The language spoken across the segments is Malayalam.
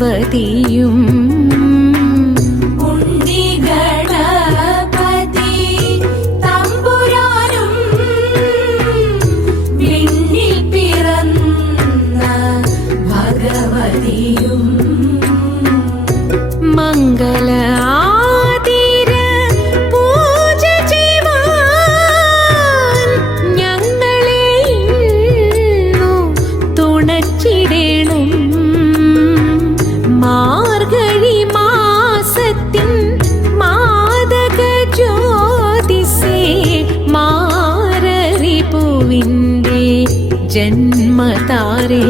ഭഗവതിയും മംഗള ആതിര പൂജ ചെയ്യുവാൻ ഞങ്ങളെ ഇന്നു തുണച്ചിടണം. മാർഗഴി മാസത്തിൻ മാദക ജ്യോതിസേ മാരരി പൂവിൻ്റെ ജന്മതാരേ.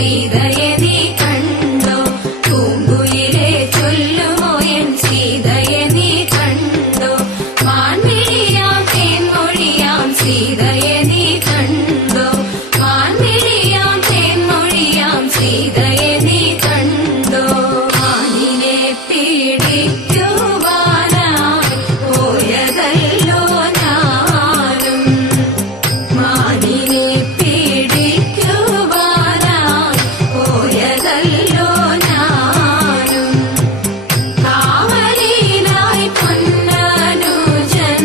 സീതയെ നീ കണ്ടോ പൂങ്കുയിലെ ചൊല്ലുമോ എൻ സീതയെ നീ കണ്ടോ മാൻമിഴിയാം തേൻമൊഴിയാം സീതയെ നീ കണ്ടോ മാൻമിഴിയാം തേൻമൊഴിയാം സീതയെ നീ കണ്ടോ മാനിനെ പിടിക്കുവാനായി പോയതല്ലോ ഞാനും മാനിനെ പിടിക്കുവാനായി പോയതല്ലോ ഞാനും കാവലിനായി പൊന്നനുജൻ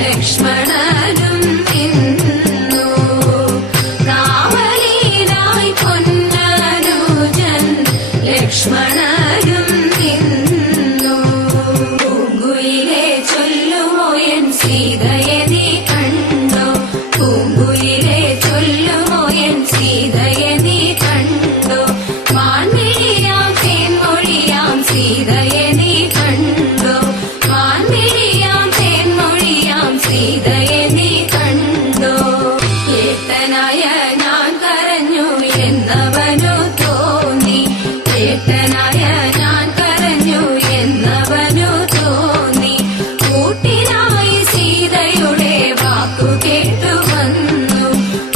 ലക്ഷ്മണനും നിന്നു കാവലിനായി പൊന്നനുജൻ ലക്ഷ്മണനും നിന്നു പൂങ്കുയിലെ ചൊല്ലുമോ എൻ സീതയെ നീ കണ്ടോ പൂങ്കുയിലെ ചൊല്ലുമോ എൻ സീതയെ നീ കണ്ടോ മാൻമിഴിയാം തേൻമൊഴിയാം സീതയെ നീ കണ്ടോ മാൻമിഴിയാം തേൻമൊഴിയാം സീതയെ നീ കണ്ടോ ഏട്ടനായ ഞാൻ കരഞ്ഞു എന്നവനു തോന്നി ഏട്ടനായ ഞാൻ കരഞ്ഞു എന്നവനു തോന്നി കൂട്ടിനായി സീതയുടെ വാക്കു കേട്ടു വന്നു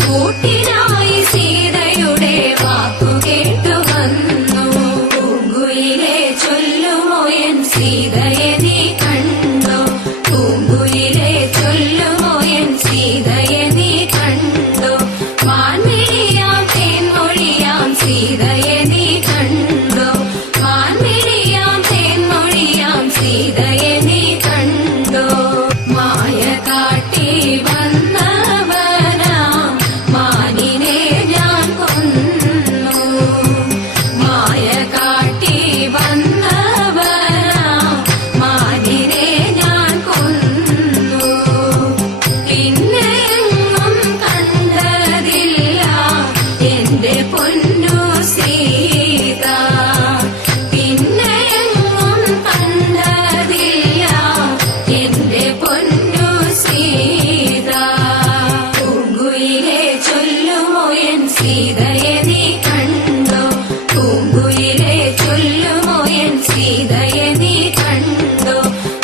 കൂട്ടിനായി സീതയുടെ വാക്കു കേട്ടു വന്നു പൂങ്കുയിലെ ചൊല്ലുമോ എൻ സീതയെ നീ കണ്ടോ പൂങ്കുയിലെ ചൊല്ലുമോ എൻ സീതയെ നീ കണ്ടോ മാൻമിഴിയാം തേൻമൊഴിയാം സീതയെ നീ കണ്ടോ മാൻമിഴിയാം തേൻമൊഴിയാം സീതയെ നീ കണ്ടോ മായ കാട്ടി വന്നവനാം മാനിനെ ഞാൻ കൊന്നു മായ കാട്ടി വന്നവനാം മാനിനെ ഞാൻ കൊന്നു പിന്നെയെങ്ങും കണ്ടതില്ല എന്റെ പൊന്നു സീത പിന്നെയെങ്ങും കണ്ടതില്ല എന്റെ പൊന്നു സീത പൂങ്കുയിലെ ചൊല്ലുമോ എൻ സീതയെ നീ കണ്ടോ പൂങ്കുയിലെ ചൊല്ലുമോ എൻ സീതയെ നീ കണ്ടോ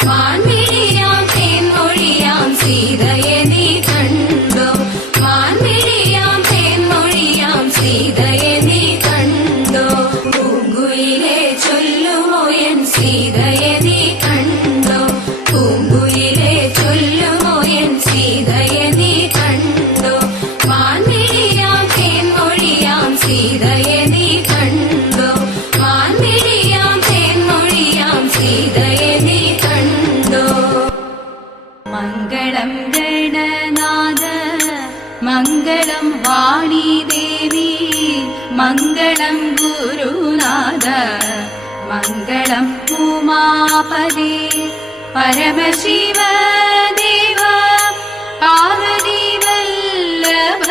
മാൻമിഴിയാം തേൻമൊഴിയാം സീതയെ നീ കണ്ടോ മാൻമിഴിയാം തേൻമൊഴിയാം സീതയെ നീ കണ്ടോ പൂങ്കുയിലെ ചൊല്ലുമോ എൻ സീതയെ നീ കണ്ടോ പൂങ്കുയിലെ ചൊല്ലുമോ എൻ സീതയെ നീ കണ്ടോ മാൻമിഴിയാം തേൻമൊഴിയാം സീതയെ നീ കണ്ടോ മാൻമിഴിയാം തേൻമൊഴിയാം സീതയെ നീ കണ്ടോ മംഗളം ഗണനാഥ മംഗളം വാണി ദേവി മംഗളം ഗുരുനാഥ മംഗളം ഉമാപദേ പരമശിവ ദേവ പാർവതി വല്ലഭ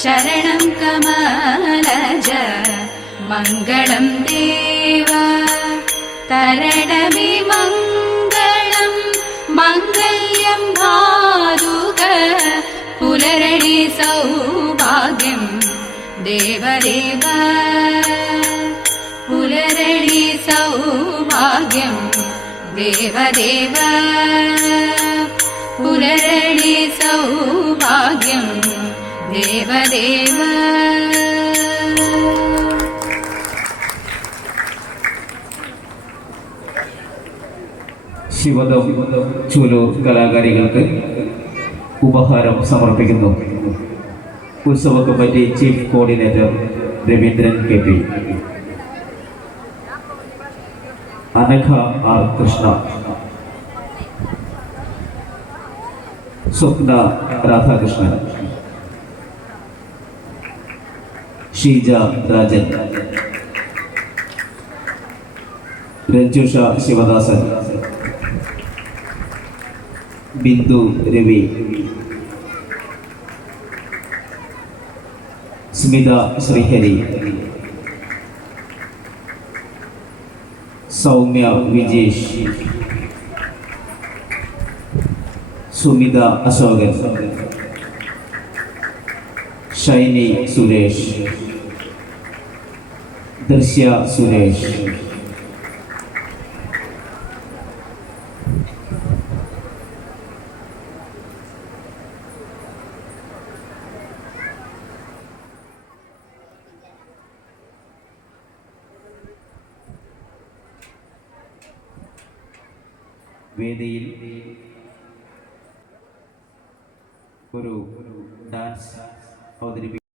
ശരണം കമലജ മംഗളം ദേവ തരണമേ മംഗളം മംഗല്യം ഭാതുക പുലരണി സൗഭാഗ്യം ദേവദേവ പുലരണി സൗഭാഗ്യം ദേവദേവ പുലരണി സൗഭാഗ്യം ദേവദേവ ശിവദം ചൂലൂർ കലാകാരികൾക്ക് ഉപഹാരം സമർപ്പിക്കുന്നു. ഉത്സവ committee chief coordinator Raveendran KP, Anagha R Krishna, Swapna Radhakrishnan, Sheeja Rajan, Ranjusha Sivadasan, Bindu Ravi, Smitha Sreehari, Soumya Vijesh, Sumitha Ashokan, Shiny Suresh, Drishya Suresh. വേദിയിൽ ഒരു ഡാൻസ് അവതരിപ്പിക്കും.